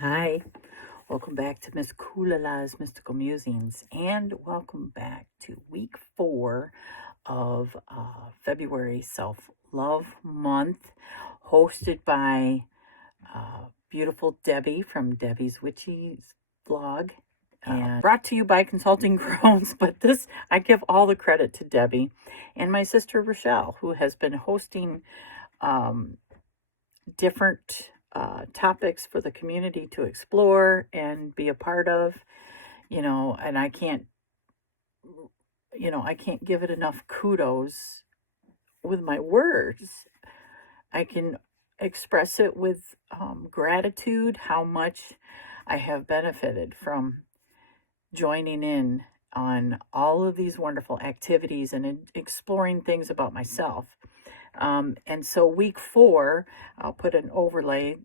Hi, welcome back to Miss Kulala's Mystical Musings, and welcome back to week 4 of February Self Love Month, hosted by beautiful Debbie from Debbie's Witchy's blog, and brought to you by Consulting Crones. But this, I give all the credit to Debbie and my sister Rochelle, who has been hosting different topics for the community to explore and be a part of, and I can't give it enough kudos with my words. I can express it with gratitude, how much I have benefited from joining in on all of these wonderful activities and exploring things about myself. And so week 4, I'll put an overlay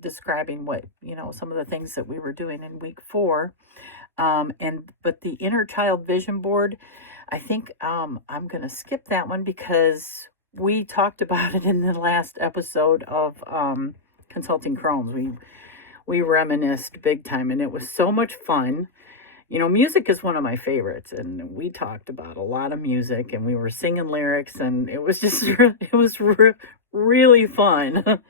describing what, some of the things that we were doing in week 4. But the inner child vision board, I think I'm going to skip that one because we talked about it in the last episode of Consulting Crones. We reminisced big time, and it was so much fun. Music is one of my favorites, and we talked about a lot of music, and we were singing lyrics, and it was just really fun.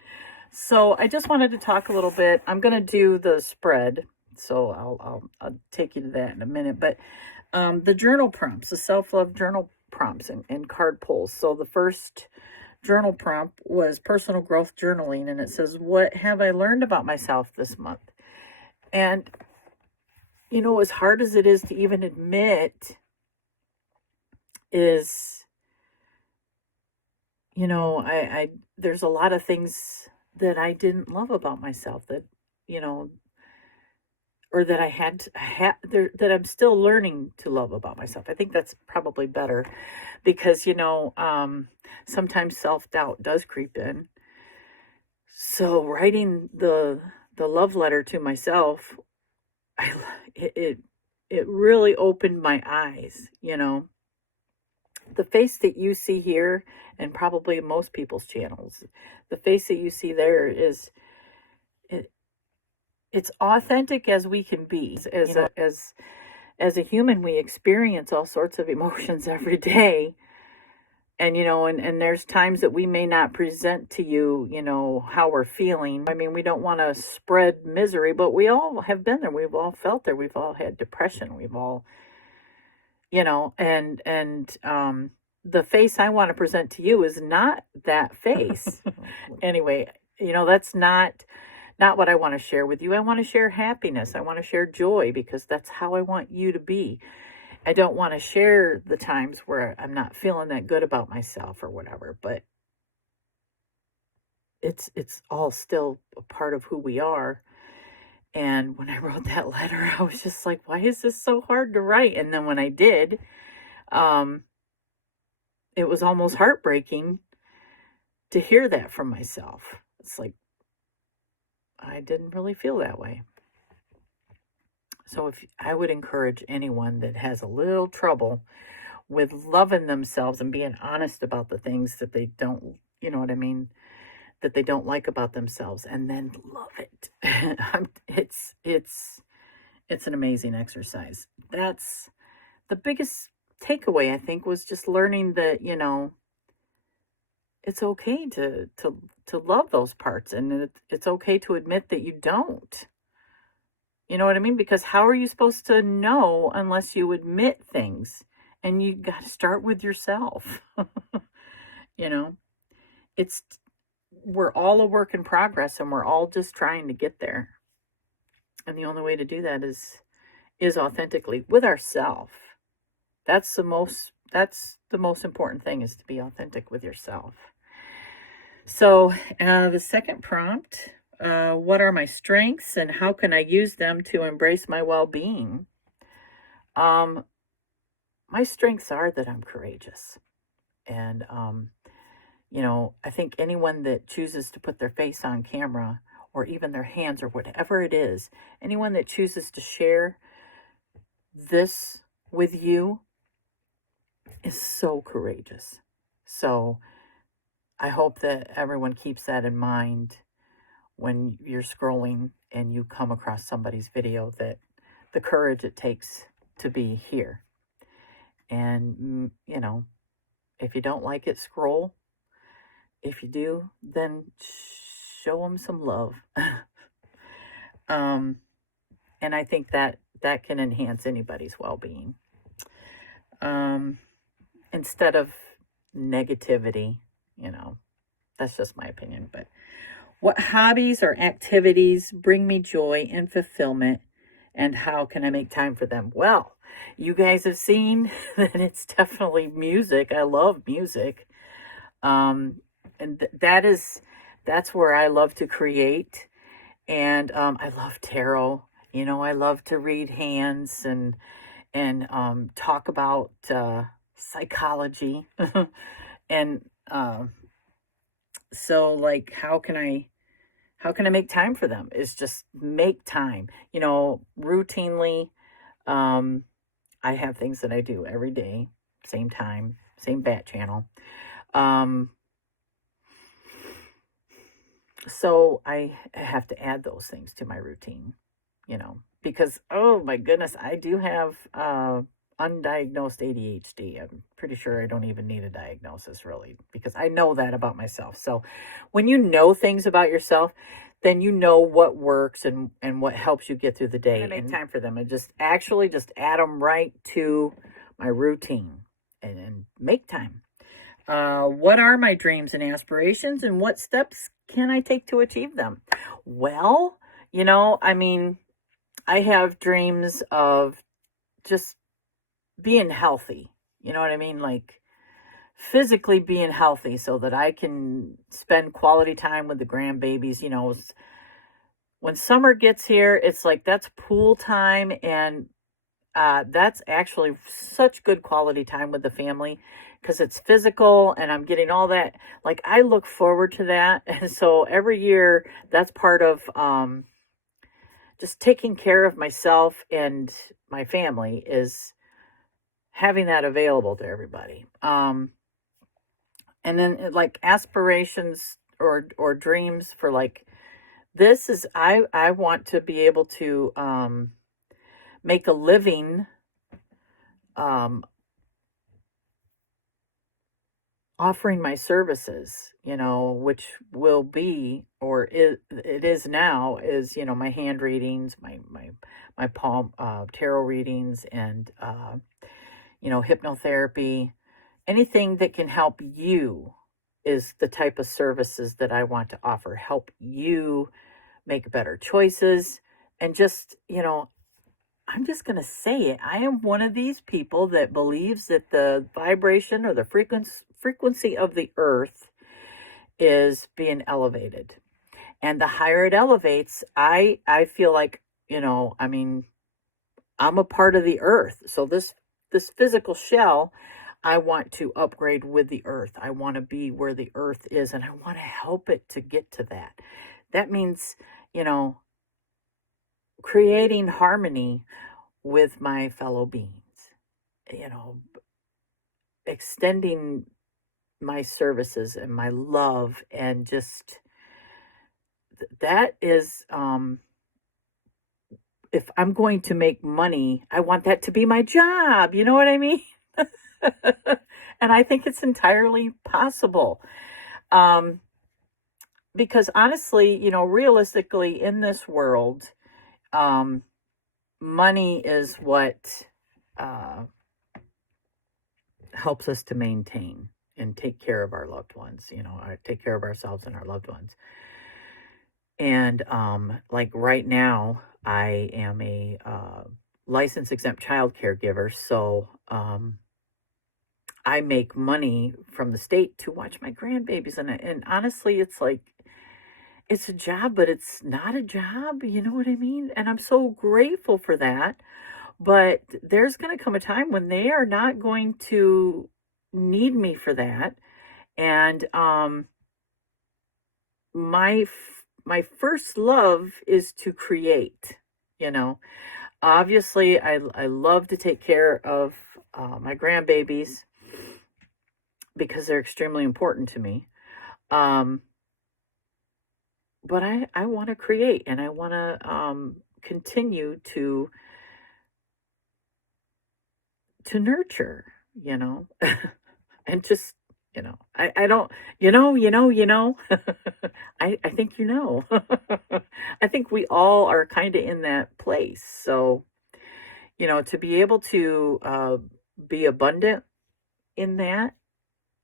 So I just wanted to talk a little bit. I'm going to do the spread, so I'll take you to that in a minute. But the journal prompts, the self-love journal prompts and card pulls. So the first journal prompt was personal growth journaling, and it says, "What have I learned about myself this month?" And as hard as it is to even admit, is, I there's a lot of things that I didn't love about myself that, or that I that I'm still learning to love about myself. I think that's probably better because, sometimes self-doubt does creep in. So writing the love letter to myself, it really opened my eyes. The face that you see here, and probably most people's channels, the face that you see there is it's authentic as we can be. As a human, we experience all sorts of emotions every day. And and there's times that we may not present to you, how we're feeling. I mean, we don't want to spread misery, but we all have been there. We've all felt there. We've all had depression. We've all, and the face I want to present to you is not that face. Anyway, that's not what I want to share with you. I want to share happiness. I want to share joy because that's how I want you to be. I don't want to share the times where I'm not feeling that good about myself or whatever, but it's all still a part of who we are. And when I wrote that letter, I was just like, why is this so hard to write? And then when I did, it was almost heartbreaking to hear that from myself. It's like, I didn't really feel that way. So if I would encourage anyone that has a little trouble with loving themselves and being honest about the things that they don't, that they don't like about themselves, and then love it. It's an amazing exercise. That's the biggest takeaway, I think, was just learning that, it's okay to love those parts, and it's okay to admit that you don't. You know what I mean? Because how are you supposed to know unless you admit things? And you got to start with yourself. you know, it's we're all a work in progress, and we're all just trying to get there. And the only way to do that is authentically with ourselves. That's the most important thing, is to be authentic with yourself. So the second prompt, what are my strengths and how can I use them to embrace my well-being? My strengths are that I'm courageous. And, I think anyone that chooses to put their face on camera, or even their hands, or whatever it is, anyone that chooses to share this with you is so courageous. So I hope that everyone keeps that in mind when you're scrolling and you come across somebody's video, that the courage it takes to be here. And, if you don't like it, scroll. If you do, then show them some love. um, and I think that can enhance anybody's well-being. Instead of negativity, that's just my opinion. But what hobbies or activities bring me joy and fulfillment, and how can I make time for them? Well, you guys have seen that it's definitely music. I love music. And that's where I love to create. And I love tarot. I love to read hands and talk about psychology. And so, like, how can I make time for them? Is just make time. Routinely, I have things that I do every day, same time, same bat channel. So I have to add those things to my routine, because, oh my goodness, I do have undiagnosed ADHD. I'm pretty sure I don't even need a diagnosis, really, because I know that about myself. So when you know things about yourself, then you know what works and what helps you get through the day. I make time for them and just add them right to my routine and make time. What are my dreams and aspirations, and what steps can I take to achieve them? Well, I have dreams of just being healthy. You know what I mean? Like, physically being healthy so that I can spend quality time with the grandbabies. When summer gets here, it's like that's pool time, and that's actually such good quality time with the family because it's physical and I'm getting all that. Like, I look forward to that. And so every year, that's part of just taking care of myself and my family, is having that available to everybody. And then, like, aspirations or dreams for, like, this is, I want to be able to make a living offering my services, which will be, or it is now, is, my hand readings, my palm tarot readings, and hypnotherapy. Anything that can help you is the type of services that I want to offer. Help you make better choices. And just, I'm just going to say it. I am one of these people that believes that the vibration or the frequency of the earth is being elevated. And the higher it elevates, I feel like, I'm a part of the earth. So this physical shell, I want to upgrade with the earth. I want to be where the earth is, and I want to help it to get to that. That means, creating harmony with my fellow beings, extending my services and my love, and just that is, if I'm going to make money, I want that to be my job. You know what I mean? And I think it's entirely possible. Because honestly, realistically, in this world, money is what helps us to maintain and take care of our loved ones, take care of ourselves and our loved ones. And like right now, I am a license exempt child caregiver, so I make money from the state to watch my grandbabies, and honestly, it's like, it's a job, but it's not a job. You know what I mean? And I'm so grateful for that. But there's going to come a time when they are not going to need me for that. And my first love is to create. Obviously, I love to take care of my grandbabies because they're extremely important to me. but I want to create, and I want to continue to nurture, you know, and just, I don't, I think, I think we all are kind of in that place. So, to be able to be abundant in that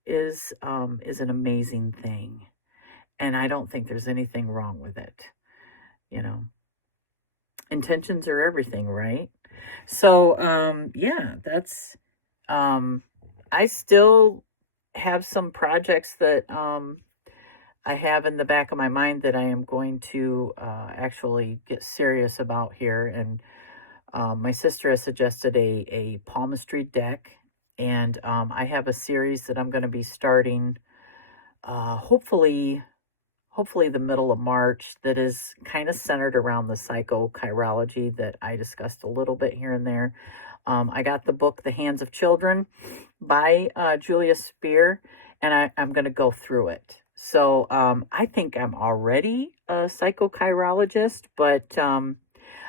is an amazing thing. And I don't think there's anything wrong with it. You know, intentions are everything, right? So, yeah, that's, um, I still have some projects that, I have in the back of my mind that I am going to, actually get serious about here. And, my sister has suggested a palmistry deck. And, I have a series that I'm going to be starting, hopefully the middle of March, that is kind of centered around the psychochirology that I discussed a little bit here and there. I got the book The Hands of Children by Julia Spear, and I'm going to go through it. So I think I'm already a psychochirologist, but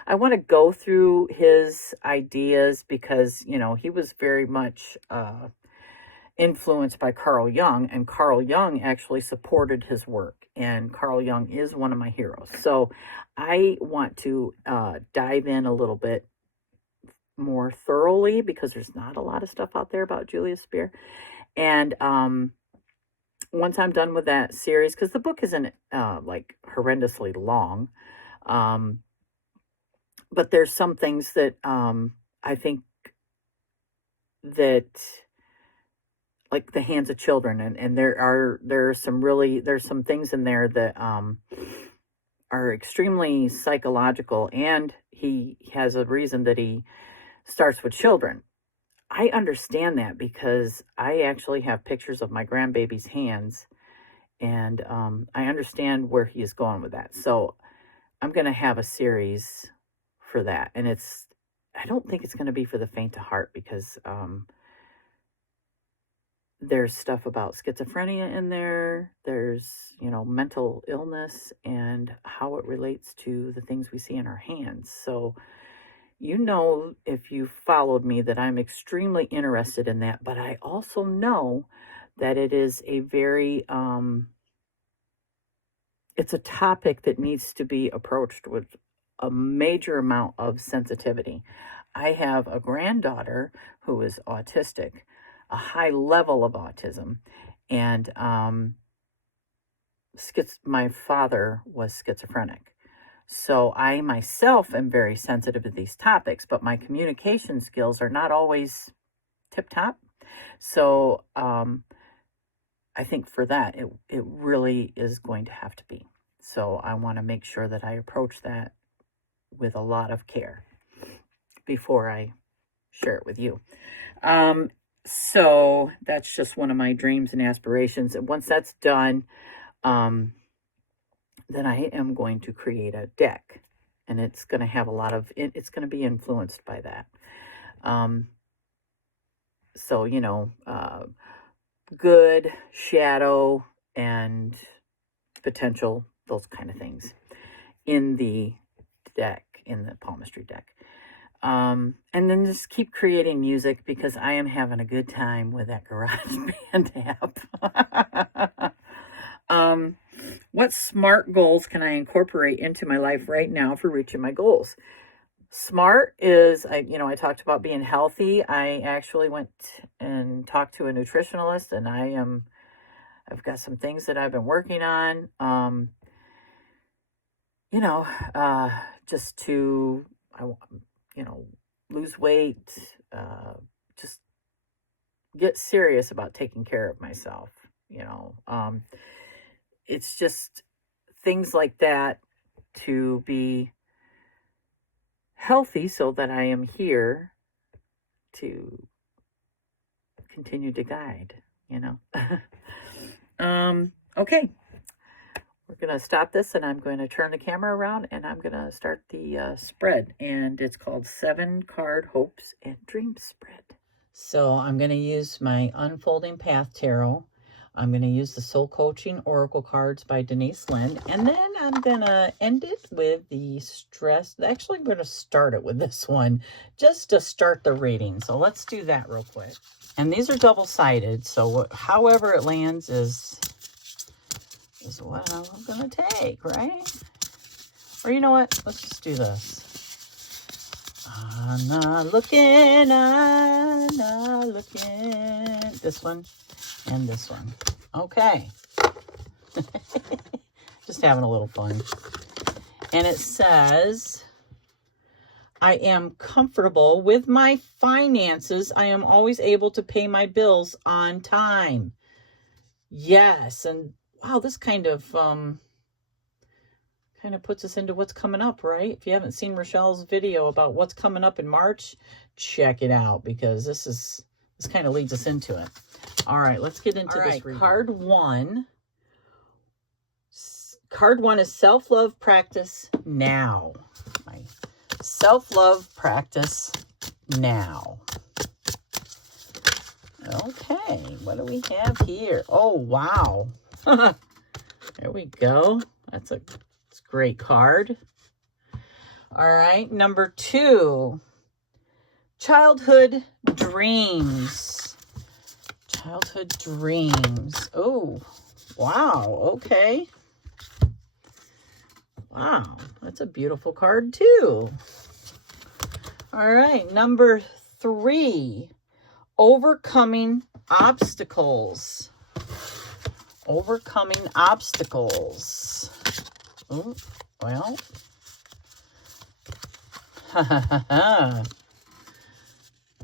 I want to go through his ideas because, he was very much influenced by Carl Jung, and Carl Jung actually supported his work. And Carl Jung is one of my heroes. So I want to dive in a little bit more thoroughly because there's not a lot of stuff out there about Julia Spear. And once I'm done with that series, because the book isn't like horrendously long, um, but there's some things that I think that, like The Hands of Children, and there's some things in there that are extremely psychological, and he has a reason that he starts with children. I understand that because I actually have pictures of my grandbaby's hands, and I understand where he is going with that. So I'm going to have a series for that, and I don't think it's going to be for the faint of heart because there's stuff about schizophrenia in there. There's, mental illness and how it relates to the things we see in our hands. So, if you followed me, that I'm extremely interested in that. But I also know that it is a very, it's a topic that needs to be approached with a major amount of sensitivity. I have a granddaughter who is autistic, a high level of autism, and my father was schizophrenic. So I myself am very sensitive to these topics, but my communication skills are not always tip top. So I think for that, it really is going to have to be. So I want to make sure that I approach that with a lot of care before I share it with you. So that's just one of my dreams and aspirations. And once that's done, then I am going to create a deck, and it's going to have it's going to be influenced by that. So, good, shadow, and potential, those kind of things in the deck, in the palmistry deck. And then just keep creating music because I am having a good time with that GarageBand app. What SMART goals can I incorporate into my life right now for reaching my goals? SMART is, I talked about being healthy. I actually went and talked to a nutritionalist, and I've got some things that I've been working on, just to, lose weight, just get serious about taking care of myself, it's just things like that to be healthy so that I am here to continue to guide, okay. We're going to stop this, and I'm going to turn the camera around, and I'm going to start the spread, and it's called 7 Card Hopes and Dreams Spread. So I'm going to use my Unfolding Path Tarot. I'm going to use the Soul Coaching Oracle cards by Denise Lynn. And then I'm going to end it with the stress. Actually, I'm going to start it with this one just to start the reading. So let's do that real quick. And these are double-sided. So however it lands is what I'm going to take, right? Or you know what? Let's just do this. I'm not looking. This one and this one. Okay. Just having a little fun. And it says, I am comfortable with my finances. I am always able to pay my bills on time. Yes. And wow, this kind of puts us into what's coming up, right? If you haven't seen Rochelle's video about what's coming up in March, check it out, because this kind of leads us into it. All right, let's get into this reading. Card one is self-love practice now. My self-love practice now. Okay, what do we have here? Oh, wow. There we go. That's a great card. All right, number 2, childhood dreams. Childhood dreams. Oh, wow. Okay. Wow, that's a beautiful card too. All right, number 3, overcoming obstacles. Overcoming obstacles. Oh, well.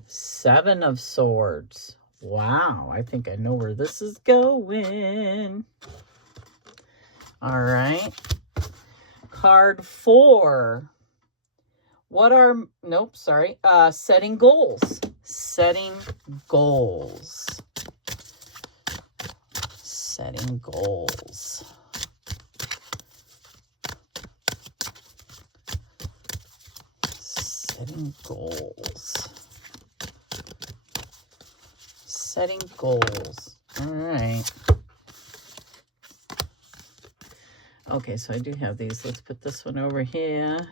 Seven of Swords. Wow, I think I know where this is going. All right. Card 4. Setting goals. Setting goals. Setting goals. Setting goals. Setting goals. All right. Okay, so I do have these. Let's put this one over here.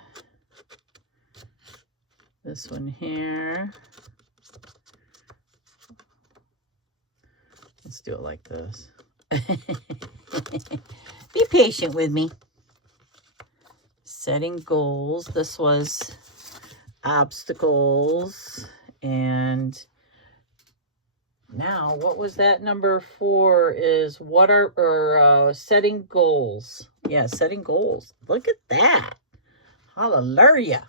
This one here. Let's do it like this. Be patient with me. Setting goals. This was obstacles. And now, what was that? Number 4 is setting goals. Yeah, setting goals. Look at that. Hallelujah.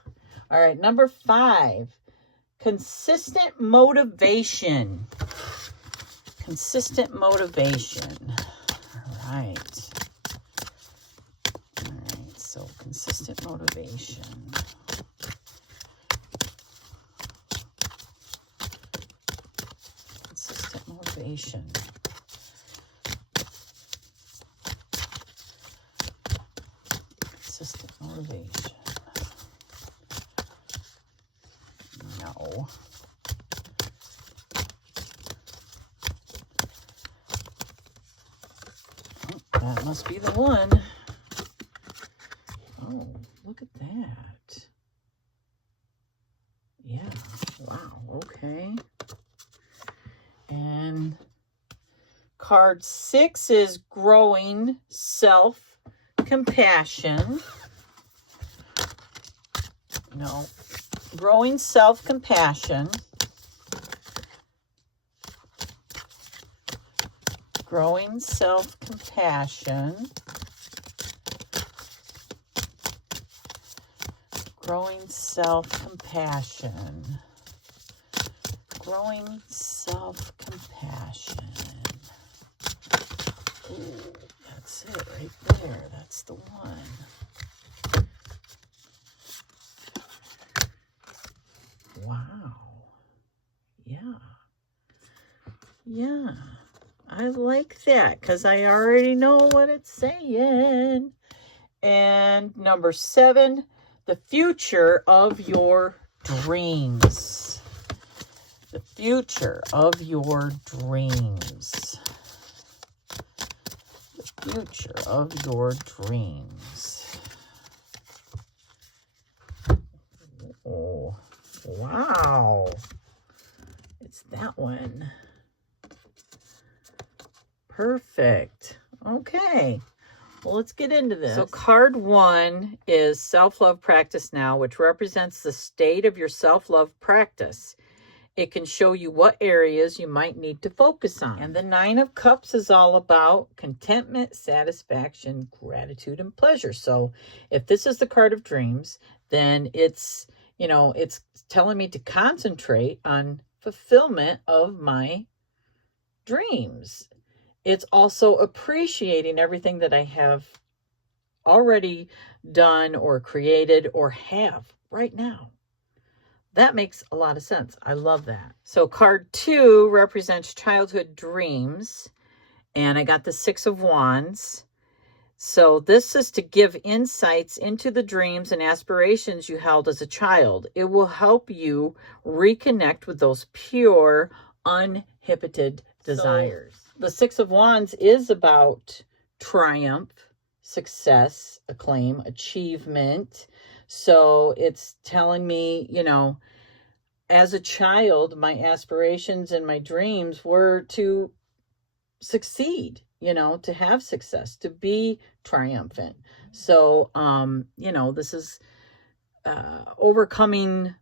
All right, number 5, consistent motivation. Consistent motivation. All right. All right, so consistent motivation. Consistent motivation. Consistent motivation. No. That must be the one. Oh, look at that. Yeah. Wow. Okay. And card 6 is growing self-compassion. No. Growing self-compassion. Growing self-compassion. Growing self-compassion. Growing self-compassion. Ooh, that's it right there. That's the one. Wow. Yeah. Yeah. I like that because I already know what it's saying. And number 7, the future of your dreams. The future of your dreams. future of your dreams. Oh, wow. It's that one. Perfect. Okay. Well, let's get into this. So card 1 is Self-Love Practice Now, which represents the state of your self-love practice. It can show you what areas you might need to focus on. And the 9 of Cups is all about contentment, satisfaction, gratitude, and pleasure. So if this is the card of dreams, then it's, it's telling me to concentrate on fulfillment of my dreams. It's also appreciating everything that I have already done or created or have right now. That makes a lot of sense. I love that. So card 2 represents childhood dreams. And I got the 6 of Wands. So this is to give insights into the dreams and aspirations you held as a child. It will help you reconnect with those pure, uninhibited desires. So, the 6 of Wands is about triumph, success, acclaim, achievement. So it's telling me, as a child, my aspirations and my dreams were to succeed, to have success, to be triumphant. So, this is overcoming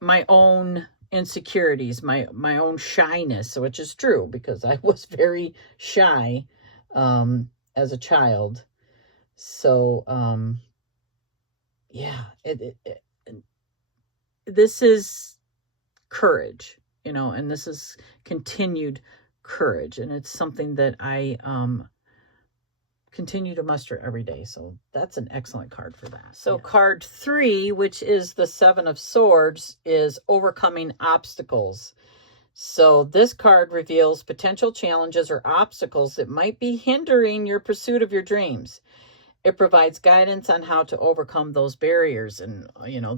my own insecurities, my own shyness, which is true because I was very shy as a child. So this is courage, and this is continued courage, and it's something that I continue to muster every day. So that's an excellent card for that. So card 3, which is the 7 of Swords, is overcoming obstacles. So this card reveals potential challenges or obstacles that might be hindering your pursuit of your dreams. It provides guidance on how to overcome those barriers. And,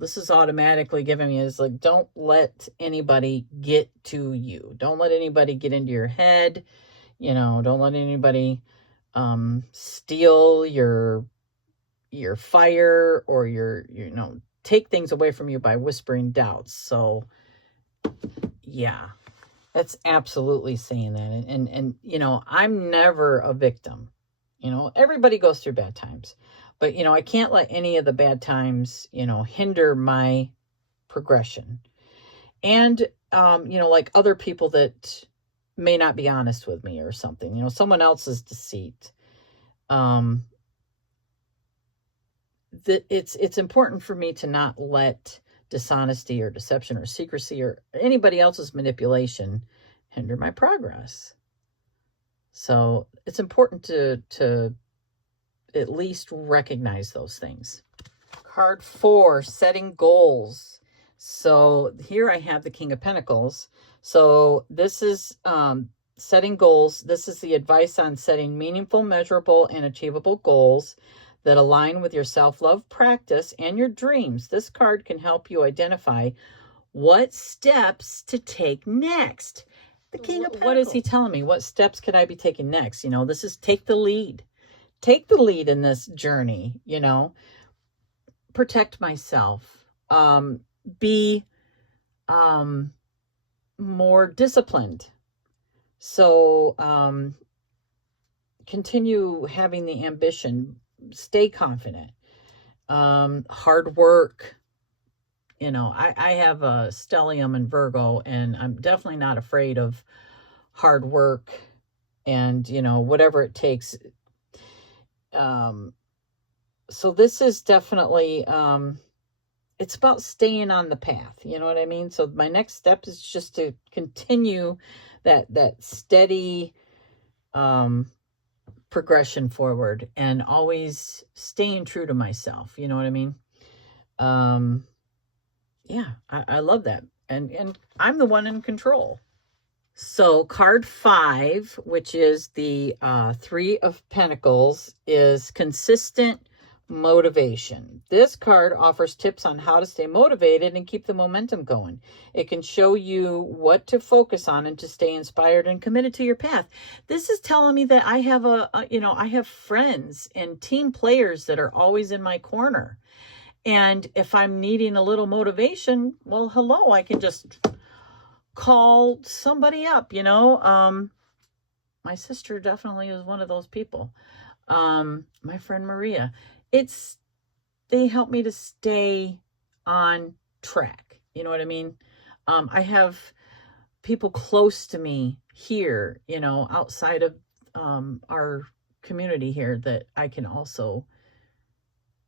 this is automatically giving me is like, don't let anybody get to you. Don't let anybody get into your head. Don't let anybody steal your fire or take things away from you by whispering doubts. So yeah, that's absolutely saying that. And I'm never a victim. Everybody goes through bad times, but I can't let any of the bad times hinder my progression. And like other people that may not be honest with me or something, someone else's deceit. It's important for me to not let dishonesty or deception or secrecy or anybody else's manipulation hinder my progress. So it's important to at least recognize those things. Card 4, setting goals. So here I have the King of Pentacles. So this is setting goals. This is the advice on setting meaningful, measurable, and achievable goals that align with your self-love practice and your dreams. This card can help you identify what steps to take next. The King of Pentacles. What is he telling me? What steps could I be taking next? This is take the lead. Take the lead in this journey, protect myself, be more disciplined. So continue having the ambition, stay confident, hard work. I have a stellium in Virgo, and I'm definitely not afraid of hard work and, whatever it takes. So this is definitely, it's about staying on the path. You know what I mean? So my next step is just to continue that steady, progression forward and always staying true to myself. You know what I mean? Yeah, I love that. And I'm the one in control. So card 5, which is the 3 of Pentacles, is consistent Motivation. This card offers tips on how to stay motivated and keep the momentum going. It can show you what to focus on and to stay inspired and committed to your path. This is telling me that I have I have friends and team players that are always in my corner. And if I'm needing a little motivation, well, hello, I can just call somebody up, my sister definitely is one of those people. My friend Maria, they help me to stay on track. You know what I mean? I have people close to me here, outside of our community here that I can also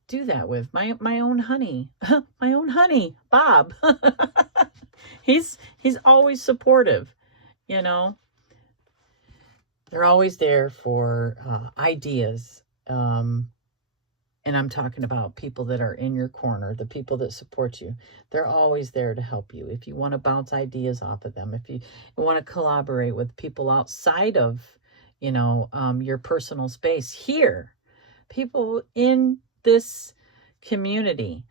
do that with. My own honey, my own honey, Bob. he's always supportive, They're always there for ideas. And I'm talking about people that are in your corner, the people that support you. They're always there to help you. If you want to bounce ideas off of them, if you want to collaborate with people outside of, your personal space here, people in this community,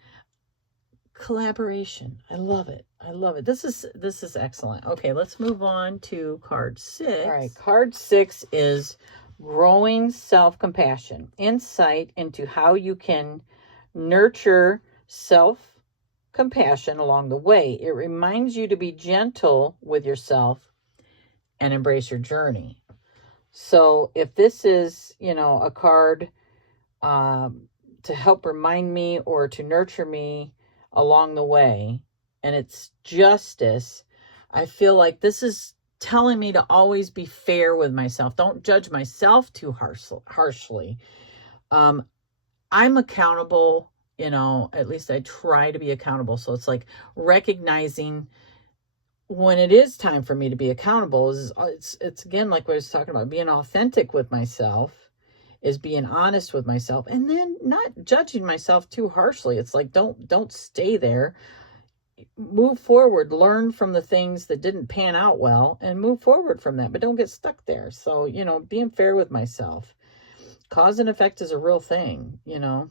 collaboration. I love it. I love it. This is excellent. Okay, let's move on to card 6. All right, card 6 is growing self-compassion, insight into how you can nurture self-compassion along the way. It reminds you to be gentle with yourself and embrace your journey. So if this is, a card to help remind me or to nurture me along the way, and it's justice, I feel like this is telling me to always be fair with myself. Don't judge myself too harshly. I'm accountable, at least I try to be accountable. So it's like recognizing when it is time for me to be accountable. It's again, like what I was talking about, being authentic with myself, is being honest with myself, and then not judging myself too harshly. It's like, don't stay there. Move forward, learn from the things that didn't pan out well and move forward from that, but don't get stuck there. So, being fair with myself. Cause and effect is a real thing, yeah,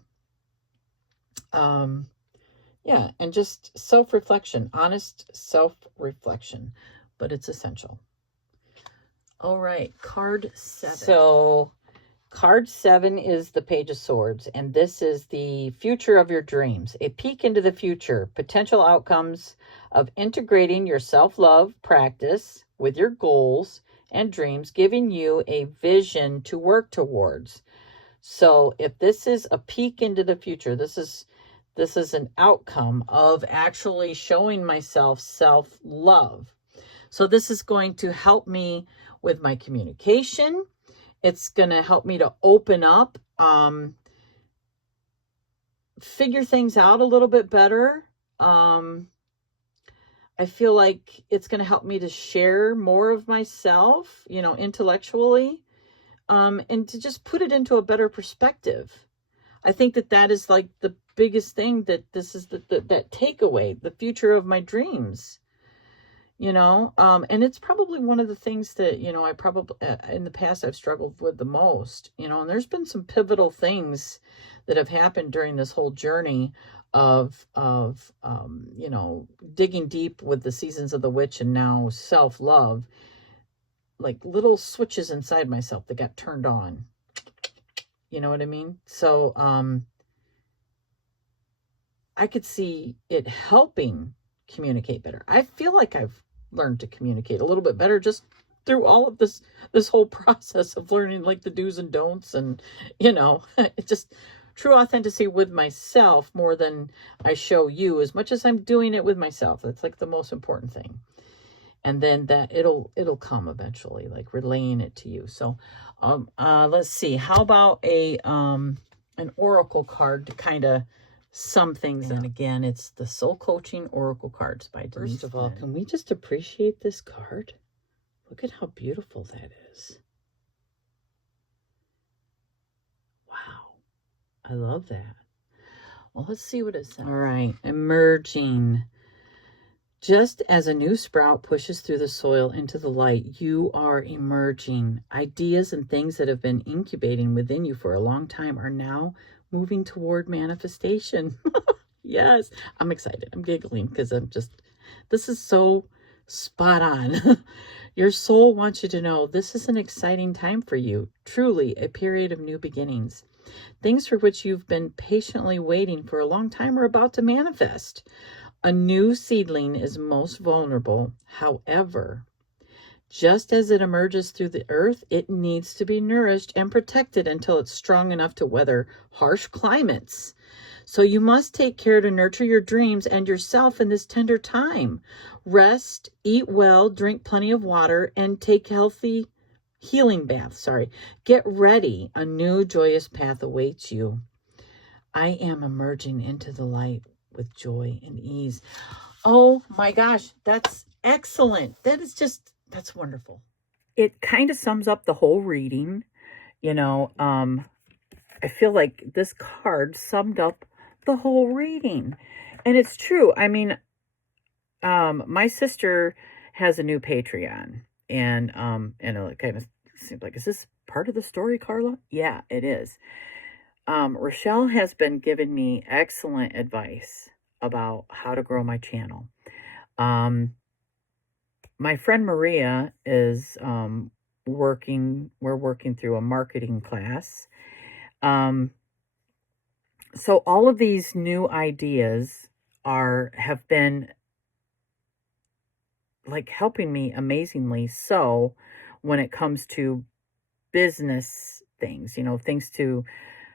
and just self-reflection, honest self-reflection, but it's essential. All right, card 7. So card 7 is the Page of Swords, and this is the future of your dreams. A peek into the future, potential outcomes of integrating your self-love practice with your goals and dreams, giving you a vision to work towards. So if this is a peek into the future, this is an outcome of actually showing myself self-love. So this is going to help me with my communication. It's going to help me to open up, figure things out a little bit better. I feel like it's going to help me to share more of myself, intellectually, and to just put it into a better perspective. I think that is like the biggest thing, that this is that takeaway, the future of my dreams. And it's probably one of the things that, I probably, in the past, I've struggled with the most, and there's been some pivotal things that have happened during this whole journey of digging deep with the Seasons of the Witch and now self-love, like little switches inside myself that got turned on. You know what I mean? So, I could see it helping communicate better. I feel like I've learned to communicate a little bit better just through all of this whole process of learning, like the do's and don'ts, and it's just true authenticity with myself more than I show you, as much as I'm doing it with myself. That's like the most important thing. And then that it'll come eventually, like relaying it to you. So let's see, how about an oracle card to kind of sum things. And again, it's the Soul Coaching Oracle cards by Denise. First of all, can we just appreciate this card? Look at how beautiful that is. Wow, I love that. Well, let's see what it says. All right, emerging. Just as a new sprout pushes through the soil into the light, you are emerging. Ideas and things that have been incubating within you for a long time are now moving toward manifestation. Yes, I'm excited. I'm giggling because this is so spot on. Your soul wants you to know this is an exciting time for you, truly a period of new beginnings. Things for which you've been patiently waiting for a long time are about to manifest. A new seedling is most vulnerable. However, just as it emerges through the earth, it needs to be nourished and protected until it's strong enough to weather harsh climates. So you must take care to nurture your dreams and yourself in this tender time. Rest, eat well, drink plenty of water, and take healthy healing baths. Get ready. A new joyous path awaits you. I am emerging into the light with joy and ease. Oh my gosh, that's excellent. That's wonderful. It kind of sums up the whole reading. You know, I feel like this card summed up the whole reading. And it's true. I mean, my sister has a new Patreon, and it kind of seems like, is this part of the story, Carla? Yeah, it is. Rochelle has been giving me excellent advice about how to grow my channel. My friend Maria is we're working through a marketing class. So all of these new ideas have been like helping me amazingly so when it comes to business things, things to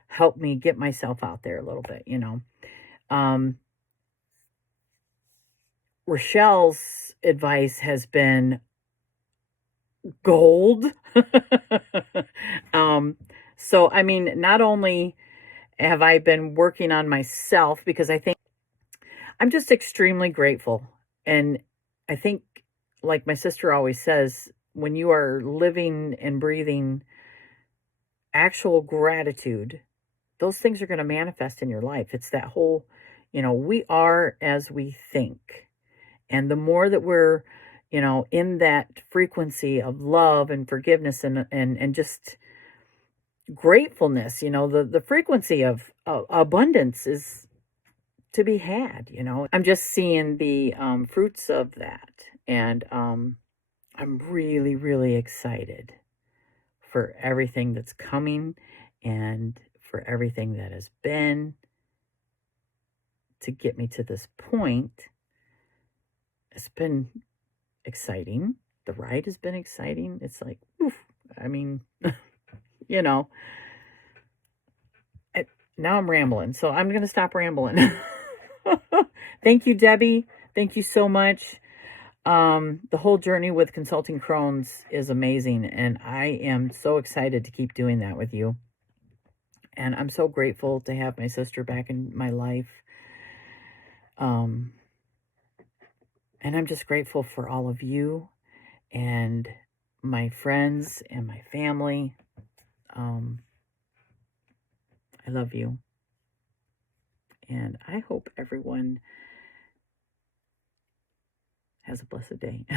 help me get myself out there a little bit. Rochelle's advice has been gold. um, so, I mean, not only have I been working on myself, because I think I'm just extremely grateful. And I think, like my sister always says, when you are living and breathing actual gratitude, those things are going to manifest in your life. It's that whole, we are as we think. And the more that we're, in that frequency of love and forgiveness and just gratefulness, the frequency of abundance is to be had. I'm just seeing the fruits of that. And I'm really, really excited for everything that's coming and for everything that has been to get me to this point. It's been exciting. The ride has been exciting. It's like, oof, I mean, you know, now I'm rambling, so I'm going to stop rambling. Thank you, Debbie. Thank you so much. The whole journey with Consulting Crohn's is amazing, and I am so excited to keep doing that with you. And I'm so grateful to have my sister back in my life. And I'm just grateful for all of you and my friends and my family. I love you. And I hope everyone has a blessed day.